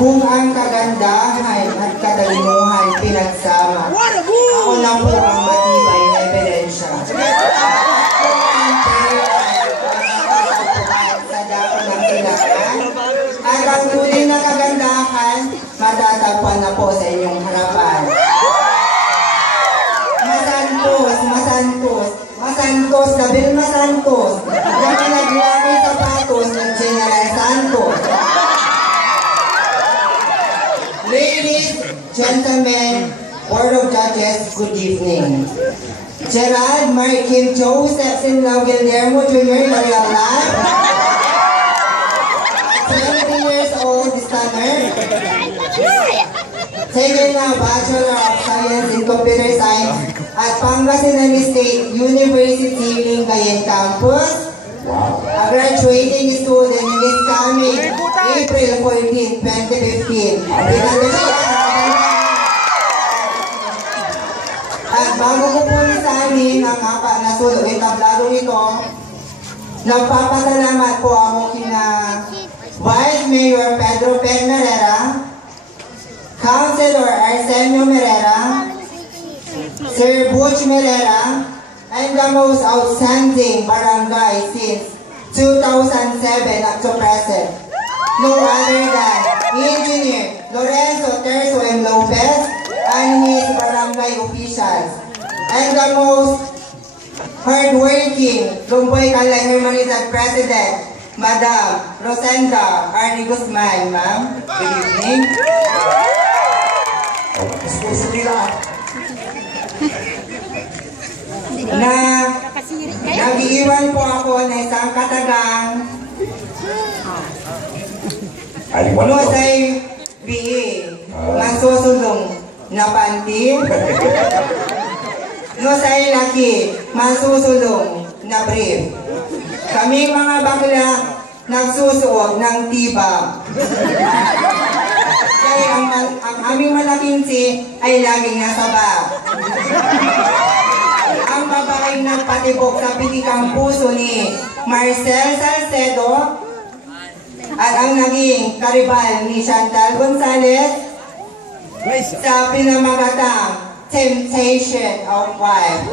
Kung ang kagandahan at katalinuhan pinagsama, ako na po ang matibay na ebidensya. Kung ang pera sa dako ng kailangan, at ang tunay na kagandahan, matatagpuan na po sa inyong harapan. Masantos, masantos, masantos, dabil masantos, na pinaglamay sapatos ng General Santos. Ladies, gentlemen, Board of Judges, good evening. Gerald Markin Joseph Sinlaw Guillermo Jr. in real life. 17 years old, stunner. Second na Bachelor of Science in Computer Science at Pangasinan State University Lingayen Campus. A graduating student is coming April 14, 2015. At bago ko po sa amin ang apat na sulong entablado nito, nagpapasalamat po ako kina Vice Mayor Pedro Merera, Councilor Arsenio Merera, Sir Butch Merera, and the most outstanding barangay since 2007 up to present. No other than Engineer Lorenzo Terzo M. Lopez and his barangay officials. And the most hardworking Lumboy Calay Hermanidad President, Madam Rosenda Arnie Guzman, ma'am. Good evening. Na nag-iwan po ako na isang katagang no say BE masusulong na panty, no say laki masusulong na brief. Kami mga bakla nagsusuot ng tibag. Kaya ang aming malaking si ay laging nasa bag. Ang babaeng nagpatibok sa pitikang puso ni Marcel Salcedo at ang naging karibal ni Chantal Gonzalez sa pinamagatang Temptation of Wife.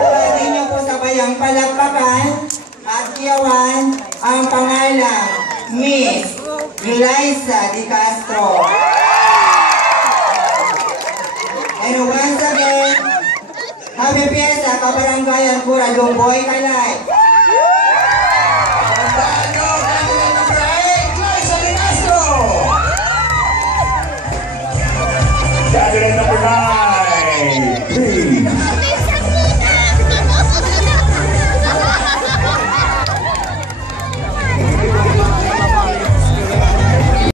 Pwede niyo po sabayang palakpakan at iyawan ang pangalang Miss Liza Di Castro. And once again, happy fiesta, Kabaranggayan Pura, Lumboy Calay. Candidate number 9.